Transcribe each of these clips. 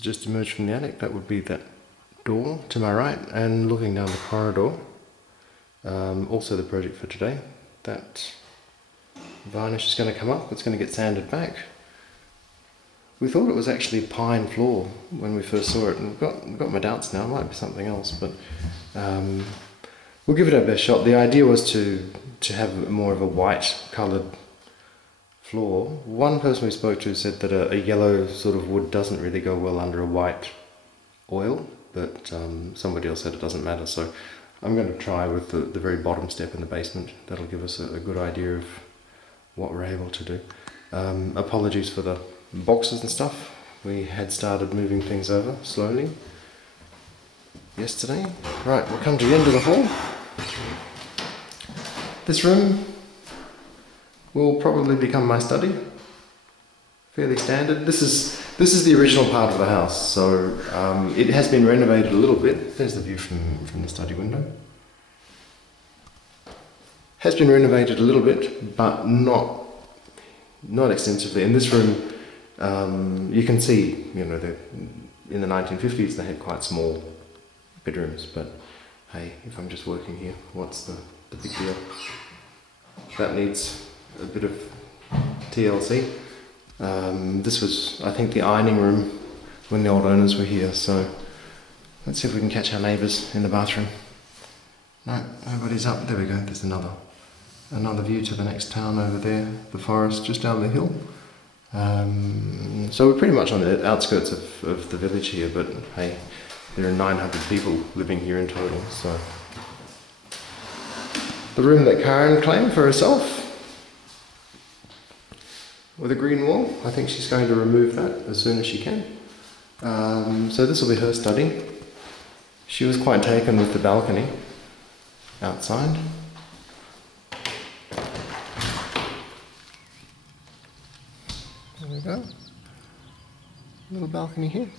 just emerged from the attic. That would be that door to my right, and looking down the corridor, also the project for today, that varnish is going to come up, it's going to get sanded back. We thought it was actually pine floor when we first saw it, and we've got my doubts now, it might be something else, but we'll give it our best shot. The idea was to have more of a white coloured floor. One person we spoke to said that a yellow sort of wood doesn't really go well under a white oil, but somebody else said it doesn't matter, so I'm going to try with the very bottom step in the basement. That'll give us a good idea of what we're able to do. Apologies for the boxes and stuff. We had started moving things over slowly yesterday. Right, we'll come to the end of the hall. This room will probably become my study. Fairly standard. This is the original part of the house, so it has been renovated a little bit. There's the view from the study window. Has been renovated a little bit, but not extensively. In this room, you can see, you know, in the 1950s they had quite small bedrooms, but hey, if I'm just working here, what's the big deal? That needs a bit of TLC. This was, I think, the ironing room when the old owners were here, so let's see if we can catch our neighbours in the bathroom. No, nobody's up. There we go, there's another view to the next town over there, the forest just down the hill. So we're pretty much on the outskirts of the village here, but hey, there are 900 people living here in total, so. The room that Karen claimed for herself, with a green wall. I think she's going to remove that as soon as she can. So this will be her study. She was quite taken with the balcony outside. There we go. Little balcony here.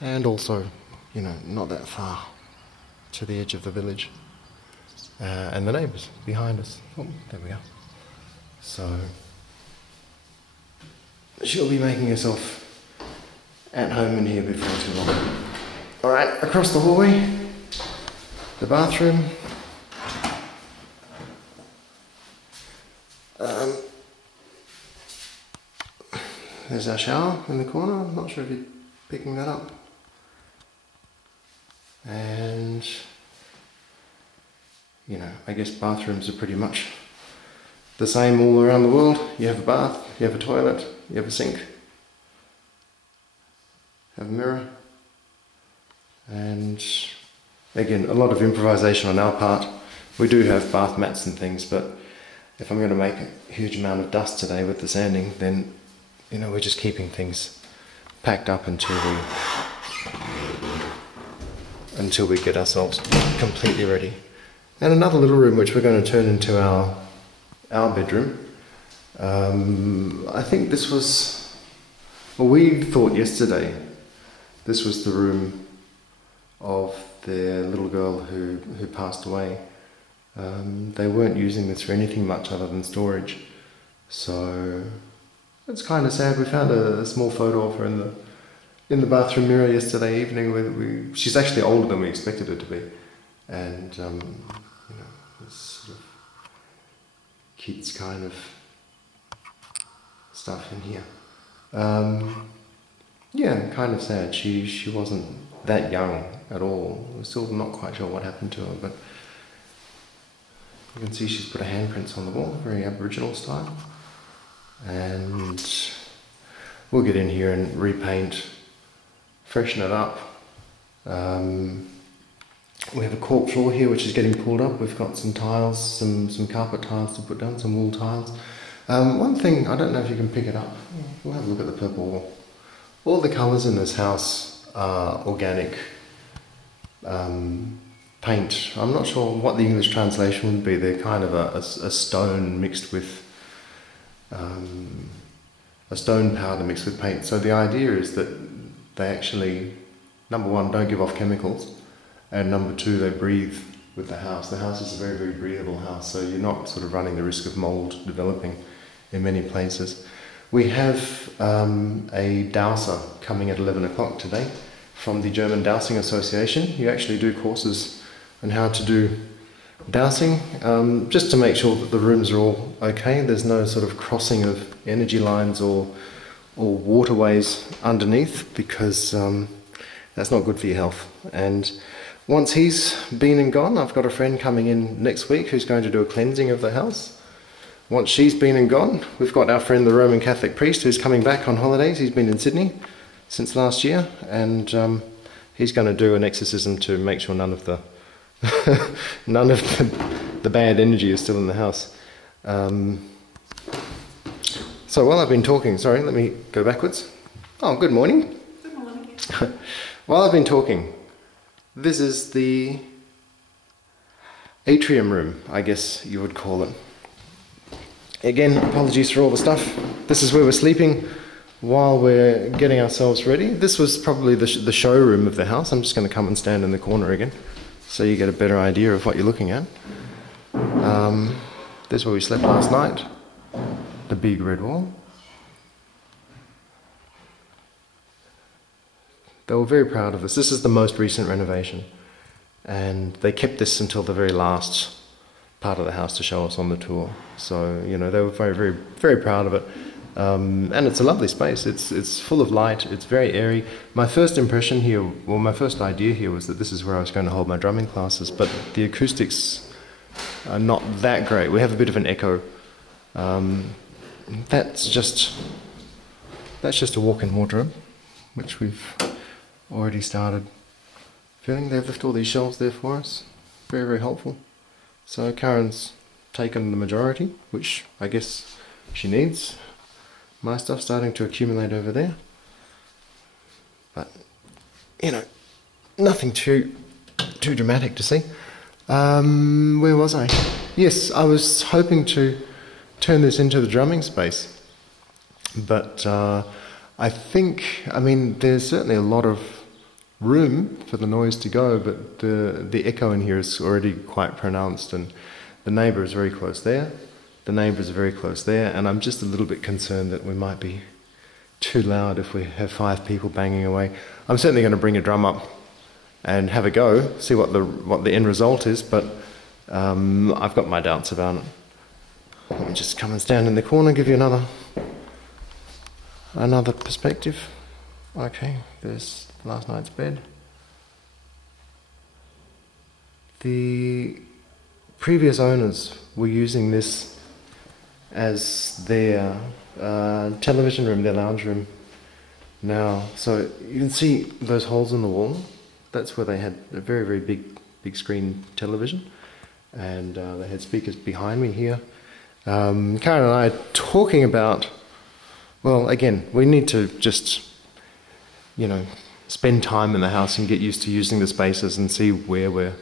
And also, you know, not that far to the edge of the village. And the neighbours behind us. Oh, there we go. So she'll be making herself at home in here before too long. Alright, across the hallway, the bathroom. There's our shower in the corner. I'm not sure if you're picking that up. And, you know, I guess bathrooms are pretty much the same all around the world. You have a bath, you have a toilet, you have a sink, have a mirror, and again, a lot of improvisation on our part. We do have bath mats and things, but if I'm going to make a huge amount of dust today with the sanding, then, you know, we're just keeping things packed up until we get ourselves completely ready. And another little room which we're going to turn into our bedroom. I think this was, well, we thought yesterday this was the room of the little girl who passed away. They weren't using this for anything much other than storage, so it's kind of sad. We found a small photo of her in the bathroom mirror yesterday evening. She's actually older than we expected her to be, and you know, this sort of kids kind of stuff in here. Yeah, kind of sad. She wasn't that young at all. We're still not quite sure what happened to her, but you can see she's put her handprints on the wall, very Aboriginal style. And we'll get in here and repaint, freshen it up. We have a cork floor here which is getting pulled up. We've got some tiles, some carpet tiles to put down, some wool tiles. One thing, I don't know if you can pick it up. We'll have a look at the purple wall. All the colours in this house are organic paint. I'm not sure what the English translation would be. They're kind of a stone mixed with a stone powder mixed with paint. So the idea is that they actually, number one, don't give off chemicals, and number two, they breathe with the house. The house is a very, very breathable house, so you're not sort of running the risk of mould developing in many places. We have a dowser coming at 11 o'clock today from the German Dowsing Association. You actually do courses on how to do dowsing, just to make sure that the rooms are all okay. There's no sort of crossing of energy lines or waterways underneath, because that's not good for your health. And once he's been and gone, I've got a friend coming in next week who's going to do a cleansing of the house. Once she's been and gone, we've got our friend the Roman Catholic priest who's coming back on holidays. He's been in Sydney since last year, and he's going to do an exorcism to make sure none of the the bad energy is still in the house. So while I've been talking, sorry, let me go backwards. Oh, good morning. Good morning. While I've been talking, this is the atrium room, I guess you would call it. Again, apologies for all the stuff. This is where we're sleeping while we're getting ourselves ready. This was probably the showroom of the house. I'm just going to come and stand in the corner again so you get a better idea of what you're looking at. This is where we slept last night. The big red wall. They were very proud of this. This is the most recent renovation, and they kept this until the very last part of the house to show us on the tour. So, you know, they were very, very, very proud of it. And it's a lovely space. It's full of light. It's very airy. My first impression here, well, my first idea here was that this is where I was going to hold my drumming classes, but the acoustics are not that great. We have a bit of an echo. That's just a walk-in wardrobe, which we've already started filling. They've left all these shelves there for us. Very, very helpful. So Karen's taken the majority, which I guess she needs. My stuff's starting to accumulate over there. But, you know, nothing too dramatic to see. Where was I? Yes, I was hoping to turn this into the drumming space. But I think, I mean, there's certainly a lot of room for the noise to go, but the echo in here is already quite pronounced, and the neighbour is very close there. The neighbours are very close there, and I'm just a little bit concerned that we might be too loud if we have 5 people banging away. I'm certainly going to bring a drum up and have a go, see what the end result is, but I've got my doubts about it. Let me just come and stand in the corner, give you another perspective. Okay, there's last night's bed. The previous owners were using this as their television room, their lounge room now. So you can see those holes in the wall. That's where they had a very, very big screen television, and they had speakers behind me here. Karen and I are talking about, well, again, we need to just, you know, spend time in the house and get used to using the spaces and see where we're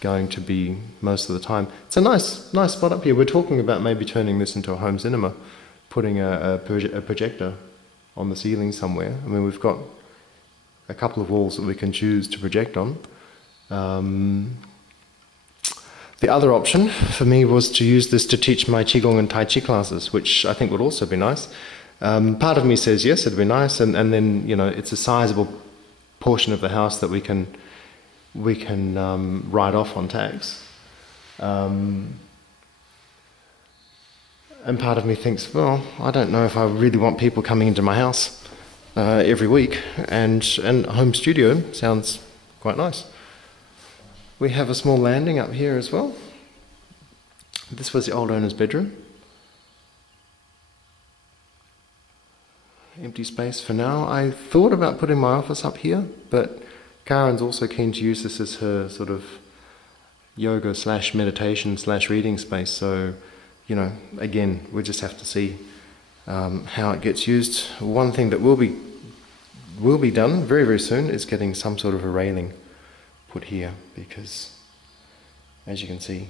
going to be most of the time. It's a nice spot up here. We're talking about maybe turning this into a home cinema, putting a projector on the ceiling somewhere. I mean, we've got a couple of walls that we can choose to project on. The other option for me was to use this to teach my Qigong and Tai Chi classes, which I think would also be nice. Part of me says yes, it'd be nice, and then, you know, it's a sizable portion of the house that we can write off on tax. And part of me thinks, well, I don't know if I really want people coming into my house every week, and a home studio sounds quite nice. We have a small landing up here as well. This was the old owner's bedroom. Empty space for now. I thought about putting my office up here, but Karen's also keen to use this as her sort of yoga / meditation / reading space. So, you know, again, we just have to see how it gets used. One thing that will be done very, very soon is getting some sort of a railing put here, because as you can see,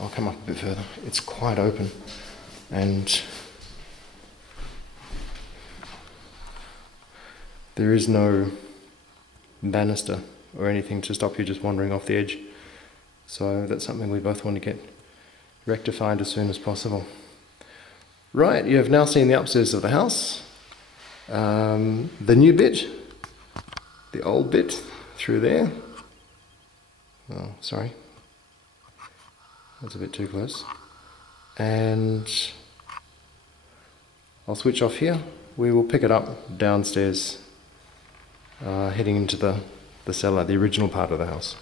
I'll come up a bit further, it's quite open, and there is no banister or anything to stop you just wandering off the edge. So that's something we both want to get rectified as soon as possible. Right, you have now seen the upstairs of the house. The new bit, the old bit through there. Oh, sorry. That's a bit too close. And I'll switch off here. We will pick it up downstairs, heading into the cellar, the original part of the house.